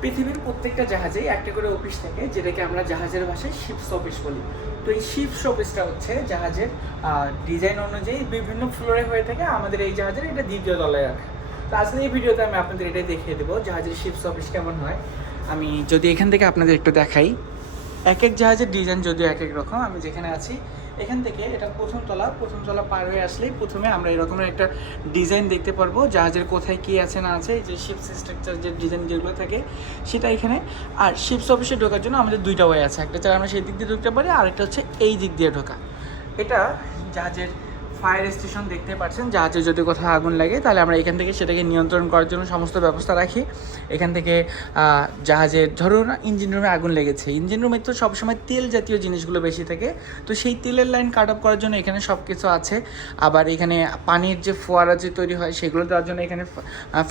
পৃথিবীর প্রত্যেকটা জাহাজেই একটা করে অফিস থাকে, যেটাকে আমরা জাহাজের ভাষায় শিপস অফিস বলি। তো এই শিপস অফিসটা হচ্ছে জাহাজের ডিজাইন অনুযায়ী বিভিন্ন ফ্লোরে হয়ে থাকে। আমাদের এই জাহাজের এটা দ্বিতীয় তলায় রাখা। তো আজকের এই ভিডিওতে আমি আপনাদের এটাই দেখিয়ে দেবো জাহাজের শিপস অফিস কেমন হয়। আমি যদি এখান থেকে আপনাদের একটু দেখাই, এক এক জাহাজের ডিজাইন যদিও এক এক রকম। আমি যেখানে আছি এখান থেকে এটা প্রথম তলা পার হয়ে আসলেই প্রথমে আমরা এরকমের একটা ডিজাইন দেখতে পারবো জাহাজের কোথায় কী আছে না আছে, এই যে শিপস স্ট্রাকচার যে ডিজাইন যেগুলো থাকে সেটা এখানে। আর শিপস অফিসে ঢোকার জন্য আমাদের দুইটা ওয়ে আছে, একটা চাই আমরা সেই দিক দিয়ে ঢুকতে পারি, আরেকটা হচ্ছে এই দিক দিয়ে ঢোকা। এটা জাহাজের ফায়ার স্টেশন দেখতে পাচ্ছেন। জাহাজে যদি কোথাও আগুন লাগে তাহলে আমরা এখান থেকে সেটাকে নিয়ন্ত্রণ করার জন্য সমস্ত ব্যবস্থা রাখি। এখান থেকে জাহাজের ধরুন ইঞ্জিন রুমে আগুন লেগেছে, ইঞ্জিন রুমে তো সবসময় তেল জাতীয় জিনিসগুলো বেশি থাকে, তো সেই তেলের লাইন কাট অফ করার জন্য এখানে সব কিছু আছে। আবার এখানে পানির যে ফোয়ারা যে তৈরি হয় সেগুলো দেওয়ার জন্য এখানে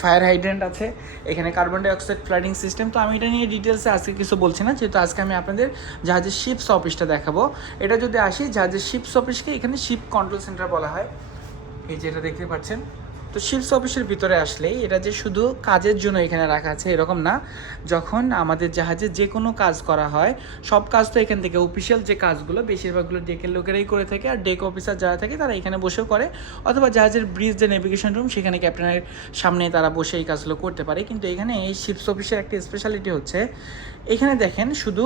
ফায়ার হাইড্রেন্ট আছে, এখানে কার্বন ডাইঅক্সাইড ফ্লাডিং সিস্টেম। তো আমি এটা নিয়ে ডিটেলসে আজকে কিছু বলছি না, যেহেতু আজকে আমি আপনাদের জাহাজের শিপস অফিসটা দেখাবো। এটা যদি আসি জাহাজের শিপস অফিসকে এখানে শিপ কন্ট্রোল সেন্টার বলা হয়, এই যেটা দেখতে পাচ্ছেন। তো শিপস অফিসের ভিতরে আসলেই এটা যে শুধু কাজের জন্য এখানে রাখা আছে এরকম না, যখন আমাদের জাহাজে যে কোনো কাজ করা হয় সব কাজ তো এখান থেকে অফিসিয়াল যে কাজগুলো বেশিরভাগগুলো ডেকের লোকেরাই করে থাকে, আর ডেক অফিসার যারা থাকে তারা এখানে বসেও করে, অথবা জাহাজের ব্রিজ যে নেভিগেশন রুম সেখানে ক্যাপ্টেনের সামনে তারা বসে এই কাজগুলো করতে পারে। কিন্তু এখানে এই শিপস অফিসের একটা স্পেশালিটি হচ্ছে এখানে দেখেন শুধু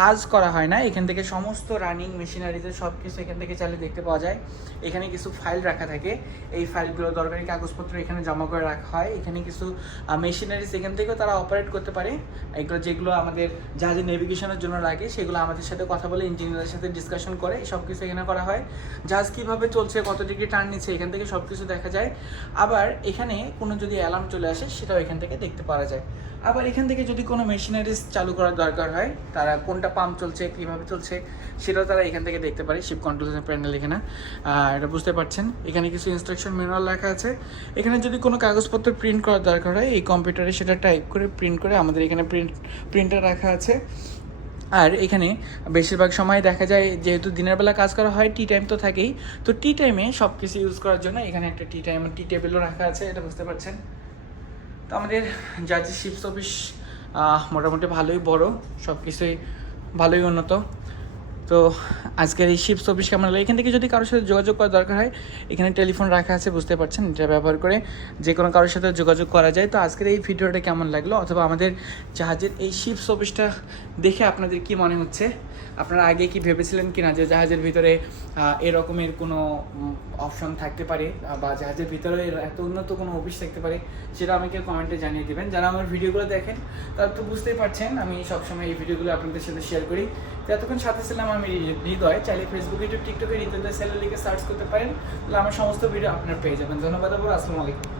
কাজ করা হয় না, এখান থেকে সমস্ত রানিং মেশিনারিজের সব কিছু এখান থেকে চালিয়ে দেখতে পাওয়া যায়। এখানে কিছু ফাইল রাখা থাকে, এই ফাইলগুলো দরকারি কাগজপত্র এখানে জমা করে রাখা হয়। এখানে কিছু মেশিনারিজ এখান থেকেও তারা অপারেট করতে পারে, এগুলো যেগুলো আমাদের জাহাজের নেভিগেশনের জন্য লাগে সেগুলো আমাদের সাথে কথা বলে ইঞ্জিনিয়ারের সাথে ডিসকাশন করে সব কিছু এখানে করা হয়। জাহাজ কীভাবে চলছে, কত ডিগ্রি টার্ন নিচ্ছে এখান থেকে সব কিছু দেখা যায়। আবার এখানে কোনো যদি অ্যালার্ম চলে আসে সেটাও এখান থেকে দেখতে পাওয়া যায়। আবার এখান থেকে যদি কোনো মেশিনারিজ চালু করার দরকার হয়, তারা কোনটা পাম্প চলছে কীভাবে চলছে সেটাও তারা এখান থেকে দেখতে পারে। শিপ কন্ট্রোল প্যানেল এখানে এটা বুঝতে পারছেন। এখানে কিছু ইনস্ট্রাকশন ম্যানুয়াল রাখা আছে। এখানে যদি কোনো কাগজপত্র প্রিন্ট করার দরকার হয় এই কম্পিউটারে সেটা টাইপ করে প্রিন্ট করে আমাদের এখানে প্রিন্টার রাখা আছে। আর এখানে বেশিরভাগ সময় দেখা যায় যেহেতু দিনের বেলা কাজ করা হয়, টি টাইম তো থাকেই, তো টি টাইমে সব কিছু ইউজ করার জন্য এখানে একটা টি টেবিলও রাখা আছে, এটা বুঝতে পারছেন। তো আমাদের জাহাজের শিপস অফিস মোটামুটি ভালোই বড়, সব কিছুই ভালোই উন্নত। তো আজকের এই শিপস অফিস কেমন লাগে, এখান থেকে যদি কারোর সাথে যোগাযোগ করার দরকার হয় এখানে টেলিফোন রাখা আছে, বুঝতে পারছেন। এটা ব্যবহার করে যে কোনো কারোর সাথে যোগাযোগ করা যায়। তো আজকের এই ভিডিওটা কেমন লাগলো, অথবা আমাদের জাহাজের এই শিপস অফিসটা দেখে আপনাদের কি মনে হচ্ছে, আপনারা আগে কি ভেবেছিলেন কি না যে জাহাজের ভিতরে এরকমের কোনো অপশন থাকতে পারে, বা জাহাজের ভিতরে এত উন্নত কোনো অফিস থাকতে পারে, সেটা আমাকে কমেন্টে জানিয়ে দেবেন। যারা আমার ভিডিওগুলো দেখেন তারা তো বুঝতেই পারছেন আমি সবসময় এই ভিডিওগুলো আপনাদের সাথে শেয়ার করি। তো এতক্ষণ সাথে ছিলাম আমি হৃদয়। চাইলে ফেসবুক, ইউটিউব, টিকটকে হৃদয় সেলের লিখে সার্চ করতে পারেন, তাহলে আমার সমস্ত ভিডিও আপনারা পেয়ে যাবেন। ধন্যবাদ, আসসালামু আলাইকুম।